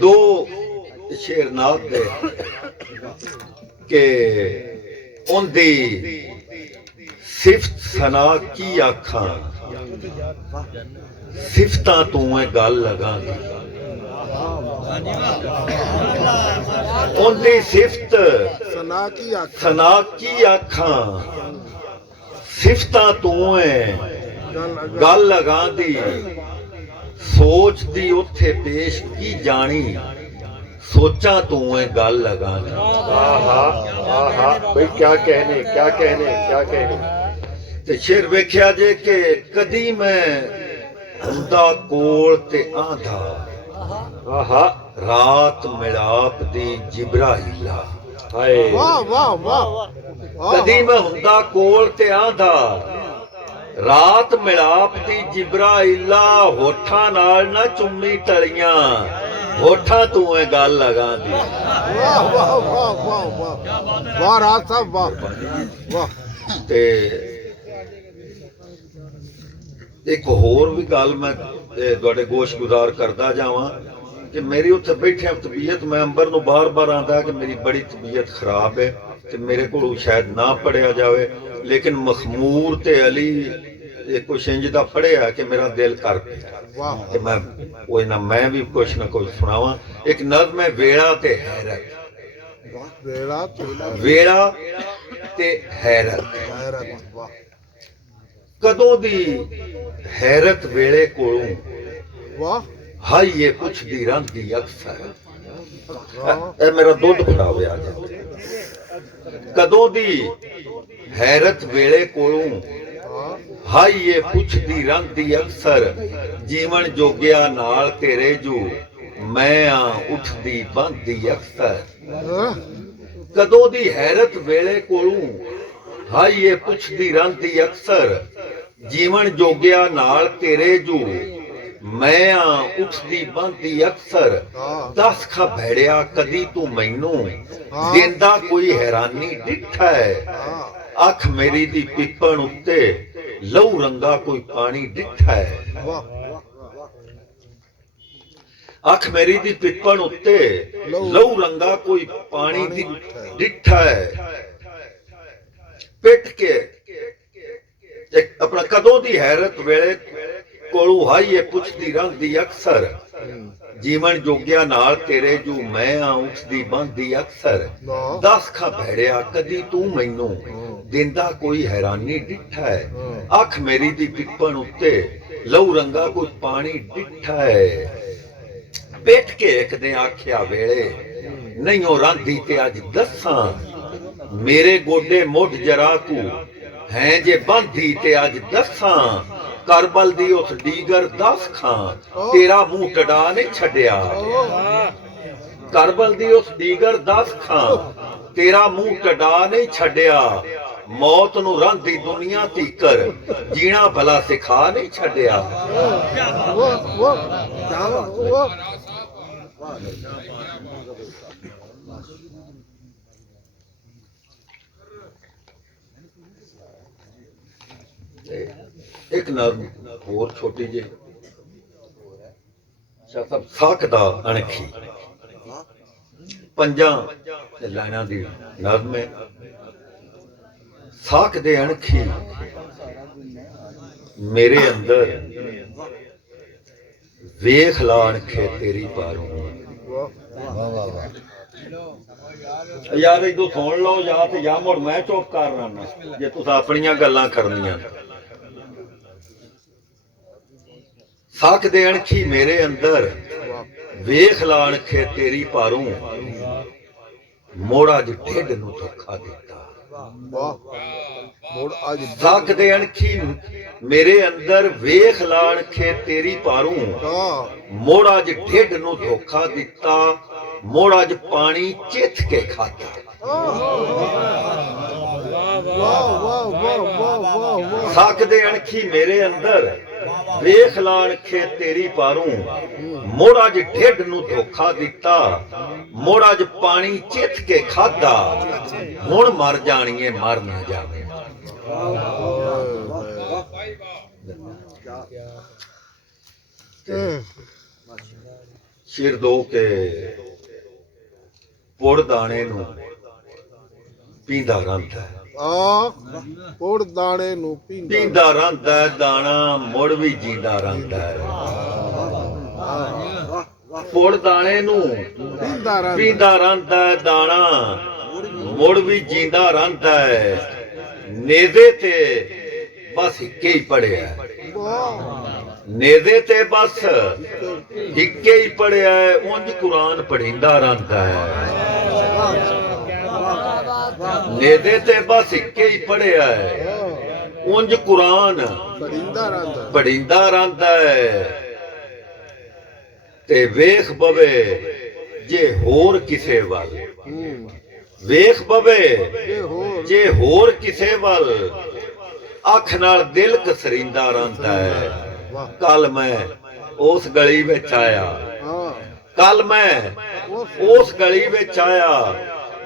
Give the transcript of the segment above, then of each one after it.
दो शेर नाथ दे के उनदी सिफत सना की आखां सिफतां तू है गल लगा उनदी सिफत सना की आखां सिफतां तू है गल लगा दी सोच दी उत्थे पेश की जानी सोचा तू है गल लगा दी। भाई क्या कहने क्या कहने क्या कहने। ते शेर वेख्या जे के कदी मैं हुंदा कोल ते आंधा रात मिलाप दी जिब्राइला। वाह वाह वाह। कदी मैं हुंदा कोल ते आंधा रात मिलाप दी जिब्राइला होठां नाल ना चुम्मी तलियां होठां तू है गल लगा दी। वाह वाह वाह वाह वाह वाह राज साहब वाह वाह। ते एक होर भी गल मैं तुहाडे गोश गुजार करदा जावां कि मेरी उत्थे बैठे तबीयत मैं अंबर नूं बार बार आंदा कि मेरी बड़ी तबीयत खराब है ते मेरे को शायद ना पढ़िया जावे लेकिन मखमूर ते अली कुछ इंज दा पढ़िया कि मेरा दिल कर पिया कि मैं वो ना मैं भी कुछ ना कुछ सुनावा। एक नज़्म है वेड़ा ते हैरत। वेड़ा ते हैरत कदों दी हैरत वेले कोलों हाई ये पुछदी रहिंदी अक्सर ए मेरा दुध फड़ावे आ जाए। कदों दी हैरत वेले कोलों हाई ये पुछदी रहिंदी अक्सर जीवन जोगिया नाल तेरे जू मैं आ उठदी बंदी अक्सर। कदों दी हैरत वेले कोलों हाई ये पुछदी रहिंदी अक्सर जीवन जोगिया नाल तेरे जू मैं आ उठदी बंदी अक्सर। दस खा भैड़िया कदी तू मैनू देंदा कोई हैरानी डिठा है अख मेरी दी पिपण उत्ते लहू रंगा कोई पानी डिठा है। अख मेरी दी पिपण उत्ते लहू रंगा कोई पानी डिठा है। पिट के अपना कदों दी हैरत वेले कोलू हाईए पुछदी रहिंदी अक्सर जीवन जोगिया नाल तेरे जू मैं आ उठदी बंदी अक्सर। दस खा भैड़िया कदी तू मैनू देंदा कोई हैरानी डिठा है अख मेरी दी पिपण उत्ते लहू रंगा कोई पानी डिठा है। पिट के एक ने आख्या वेले नहीं ओ रांधी ते अज दसां मेरे गोडे मुठ जरा कू हैं जे बांधी ते अज दसां करबल दी उस डीगर दस खां तेरा मुंह टडा नहीं छड्या। करबल दी उस डीगर दस खां तेरा मुंह टडा नहीं छड्या। मौत नूं रंधी दुनिया तीकर जीना भला सिखा नहीं छड्या। एक नज़्म होर छोटी जी साकदा अणखी पंजां लाइनां दी नज़्म है। साक दे अणखी मेरे अंदर वेख ला अणखे तेरी पारों। यार इदों सुन लो या मुड़ मैं चुप कर रहा जे तुस अपनियां गल्लां करनियां। साक दे अणखी मेरे अंदर वेख ला अणखे तेरी पारों मोड़ अज ढिड नूं धोखा दिता। साक दे अणखी मेरे अंदर वेख ला अणखे तेरी पारों मोड़ अज ढिड नूं धोखा दिता मोड़ अज पानी चिथ के खाता। साक दे अणखी मेरे अंदर वेख ला अणखे तेरी पारों मोड़ अज ढिड नूं धोखा दिता मोड़ अज पानी चिथ के खादा हुण मर जाणीए मर ना जावे। ਸਿਰ ਧੋ ਕੇ ਪੁੜ ਦਾਣੇ ਨੂੰ ਪੀਂਦਾ ਰਹਿੰਦਾ ਹੈ। ਆ ਪੁੜ ਦਾਣੇ ਨੂੰ ਪੀਂਦਾ ਰਹਿੰਦਾ ਹੈ, ਦਾਣਾ ਮੁੜ ਵੀ ਜੀਂਦਾ ਰਹਿੰਦਾ ਹੈ। ਪੁੜ ਦਾਣੇ ਨੂੰ ਪੀਂਦਾ ਰਹਿੰਦਾ ਹੈ, ਦਾਣਾ ਮੁੜ ਵੀ ਜੀਂਦਾ ਰਹਿੰਦਾ ਹੈ। ਨੇਜ਼ੇ ਤੇ ਬਸ ਇੱਕੇ ਹੀ ਪੜਿਆ, ਨੇਜ਼ੇ ਤੇ ਬਸ ਇੱਕੇ ਹੀ ਪੜਿਆ, ਉਂਝ ਕੁਰਾਨ ਪੜ੍ਹੀਂਦਾ ਰਹਿੰਦਾ ਹੈ। ਨੇਜ਼ੇ ਤੇ ਬਸ ਇੱਕੇ ਹੀ ਪੜਿਆ ਹੈ, ਉਂਝ ਕੁਰਾਨ ਪੜ੍ਹੀਂਦਾ ਰਹਿੰਦਾ ਹੈ। ਤੇ ਵੇਖ ਬਵੇ ਜੇ ਹੋਰ ਕਿਸੇ ਵੱਲ, ਵੇਖ ਬਵੇ ਜੇ ਹੋਰ ਕਿਸੇ ਵੱਲ, ਅੱਖ ਨਾਲ ਦਿਲ ਕਸਰੀਂਦਾ ਰਹਿੰਦਾ ਹੈ। ਕੱਲ ਮੈਂ ਉਸ ਗਲੀ ਵਿੱਚ ਆਇਆ, ਕੱਲ ਮੈਂ ਉਸ ਗਲੀ ਵਿੱਚ ਆਇਆ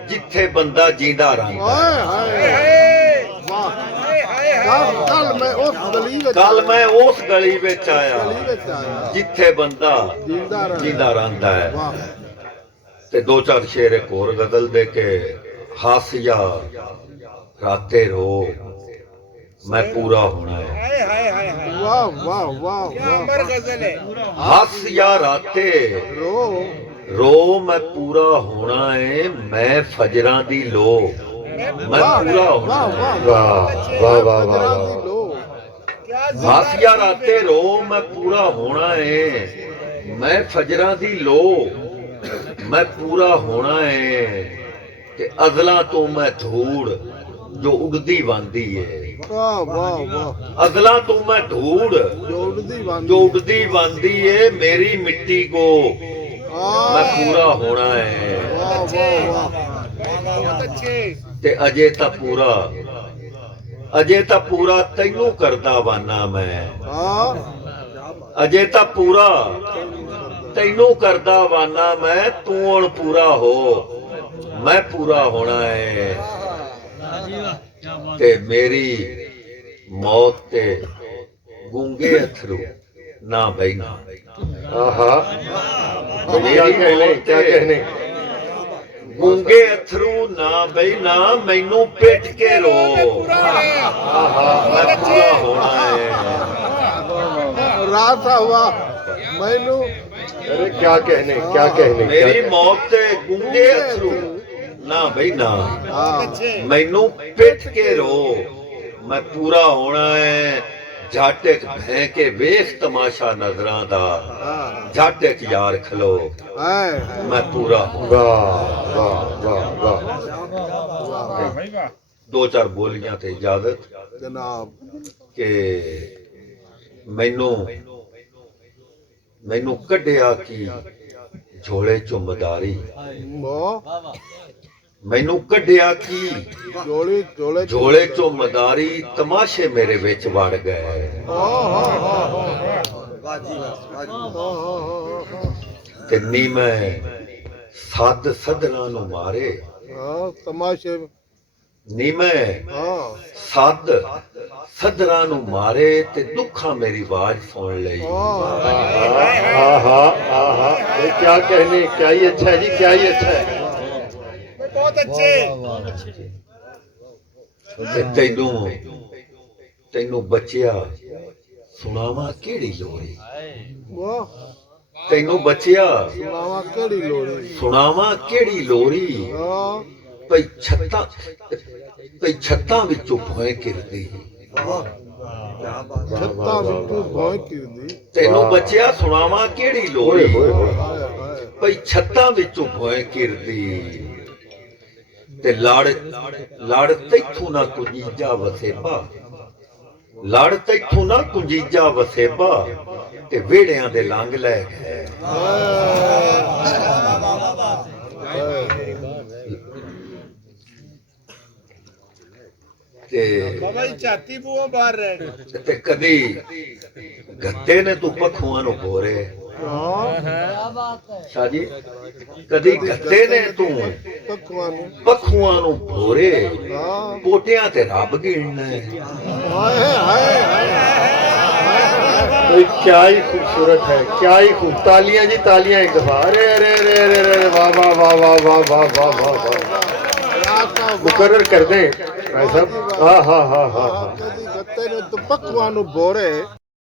ਜਿੱਥੇ ਬੰਦਾ ਜੀਂਦਾ ਰਹਿੰਦਾ। ਕੱਲ ਮੈਂ ਉਸ ਗਲੀ ਵਿੱਚ ਆਇਆ ਜਿੱਥੇ ਬੰਦਾ ਜੀਂਦਾ ਰਹਿੰਦਾ ਹੈ। ਤੇ ਦੋ ਚਾਰ ਸ਼ੇਰ ਇੱਕ ਹੋਰ ਗਜ਼ਲ ਦੇ ਕੇ, ਹਾਸਿਆ ਰਾਤੇ ਰੋ ਮੈਂ ਪੂਰਾ ਹੋਣਾ ਹੈ। ਵਾਹ ਵਾਹ ਵਾਹ ਵਾਹ। ਹਾਸਿਆ ਰਾਤੇ ਰੋ ਮੈਂ ਪੂਰਾ ਹੋਣਾ ਹੈ, ਮੈਂ ਫਜਰਾਂ ਦੀ ਲੋ ਮੈਂ ਪੂਰਾ ਹੋਣਾ ਹੈ। ਵਾਹ ਵਾਹ ਵਾਹ ਵਾਹ। ਹਾਸਿਆ ਰਾਤੇ ਰੋ ਮੈਂ ਪੂਰਾ ਹੋਣਾ ਹੈ, ਮੈਂ ਫਜਰਾਂ ਦੀ ਲੋ ਮੈਂ ਪੂਰਾ ਹੋਣਾ ਹੈ। ਤੇ ਅਜ਼ਲਾਂ ਤੋਂ ਮੈਂ ਧੂੜ ਜੋ ਉਡਦੀ ਵਾਂਦੀ ਹੈ। ਵਾਹ ਵਾਹ ਵਾਹ। ਅਜ਼ਲਾਂ ਤੋਂ ਮੈਂ ਧੂੜ ਜੋ ਉਡਦੀ ਵਾਂਦੀ ਹੈ, ਮੇਰੀ ਮਿੱਟੀ ਕੋ ਮੈਂ ਪੂਰਾ ਹੋਣਾ ਹੈ। ਤੇ ਅਜੇ ਤਾਂ ਪੂਰਾ ਤੈਨੂੰ ਕਰਦਾ ਵਾਨਾ ਮੈਂ, ਅਜੇ ਤਾਂ ਪੂਰਾ ਤੈਨੂੰ ਕਰਦਾ ਵਾਨਾ ਮੈਂ, ਤੂੰ ਹੁਣ ਪੂਰਾ ਹੋ ਮੈਂ ਪੂਰਾ ਹੋਣਾ ਹੈ। ਤੇ ਮੇਰੀ ਮੌਤ ਤੇ ਗੂੰਗੇ ਅਥਰੂ ਨਾ ਬਹਿਨਾ। ਆਹਾ क्या कहने। गूंगे अथरू ना बहना, मैनू पिट के रो मैं पूरा होना है। रात हुआ मैनू, अरे क्या कहने मेरी मौत ते गूंगे अथरू ना बहना, मैनू पिट के रो मैं पूरा होना है। झट एक भै के वेख तमाशा नजरां दा, झट एक यार खलो मैं पूरा। दो चार बोलियां ते इजाजत जनाब के मैनू कढ़िया की झोले चो मदारी, मैनू कढ़िया की झोले चो मदारी, तमाशे मेरे विच वड़ गए। ते नी मैं सद सदना नू मारे, तमाशे नी मैं सद सदना नू मारे, ते दुखा मेरी आवाज सुन लई। क्या कहने, क्या ही अच्छा है जी, क्या ही अच्छा है। बहुत अच्छे। ਤੈਨੂੰ ਬੱਚਿਆ ਸੁਣਾਵਾਂ ਕਿਹੜੀ ਲੋਰੀ, ਤੈਨੂੰ ਬੱਚਿਆ ਸੁਣਾਵਾਂ ਕਿਹੜੀ ਲੋਰੀ, ਭਈ ਛੱਤਾਂ ਵਿੱਚੋਂ ਭੋਏ ਕਿਰਦੀ, ਤੈਨੂੰ ਬੱਚਿਆ ਸੁਣਾਵਾਂ ਕਿਹੜੀ ਲੋਰੀ, ਭਈ ਛੱਤਾਂ ਵਿੱਚੋਂ ਭੋਏ ਕਿਰਦੀ। ਤੇ ਲੜ ਤੈਥੋਂ ਨਾ ਕੁੰਜੀਜਾ ਵਸੇਬਾ, ਲੜ ਤੈਥੋਂ ਨਾ ਕੁੰਜੀਜਾ ਵਸੇਬਾ, ਤੇ ਵਿਹੜਿਆਂ ਦੇ ਲੰਘ ਲੈ ਗਏ। ਤੇ ਬਾਬਾ ਜੀ ਝਾਤੀ ਬੂਆ ਬਾਹਰ ਰਹਿ ਗਏ। ਤੇ ਕਦੀ ਗੱਤੇ ਨੇ ਤੂੰ ਪੱਖੂਆਂ ਨੂੰ ਭੋਰੇ, ਸ਼ਾਹ ਜੀ ਕਦੀ ਗੱਤੇ ਨੇ ਤੂੰ ਪੱਖੂਆਂ ਨੂੰ ਭੋਰੇ, ਪੋਟਿਆਂ ਤੇ ਰੱਬ ਗਿਣਨਾ। भाई क्या ही खूबसूरत है, क्या ही खूब। तालियां जी तालियां एक दफा। अरे अरे अरे अरे अरे वाह वाह वाह वाह वाह वाह वाह वाह वाह। मुकर्रर कर दें भाई साहब। हाँ हाँ हाँ हाँ हाँ। कदी गत्ते ने तो पकवान बोरे